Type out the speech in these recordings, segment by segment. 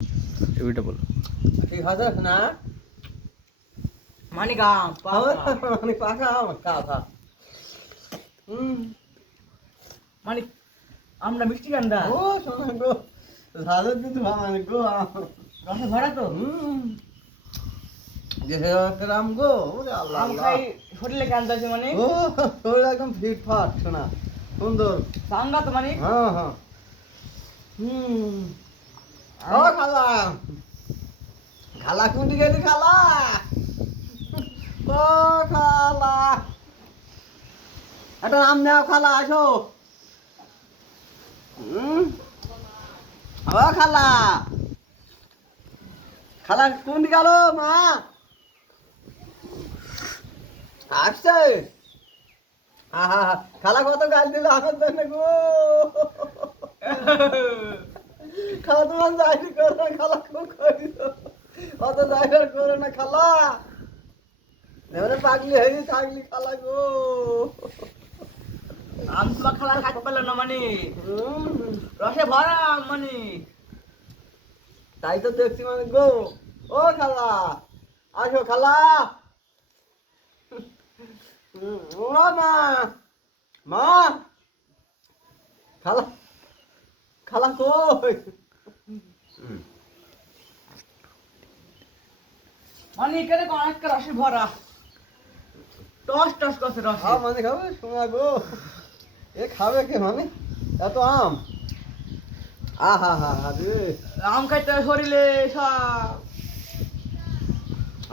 এবিটা বলো। ঠিক আছে না মানিক আম মানে পাকা আম খা খা মানিক আমরা মিষ্টি গান্ডা ও শোনা গো ঝালের কিন্তু মানে গো রসে ভরা তো যে আম গো ওরে আল্লাহ আম আল্লাহ খাই হোটেলে কান্দা আছে মানে ও শরীর একদম ফিট ফাট শোনা সুন্দর সাঙ্গা তো মানিক হ্যাঁ হ্যাঁ ও খালা খালা কোনটি গেলি খালা ও খালা একটা নাম নেও খালা আসো ও খালা খালা কোনটি গেল মা আসছে আহা খালা কত গাল দিল আমার জন্য গো খালা তোমার যাইনি করো না খালা খুব করিস অত যাইবার করো না খালা এবারে পাগলি হয়ে থাকলি খালা গো আম তোমার খালা খাইতে পারলো না মানিক হুম, রসে ভরা আম মানিক তাই তো দেখছি মানে গো ও খালা আসো খালা ও মা মা খালা খালা কই মানিক এখানে অনেক রসে ভরা টস টস করছে রসে আম মানে খাবে শোনা গো এ খাবে কে মানে এত আম আহা হা হা রে আম খাইতে শরীরে সব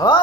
ও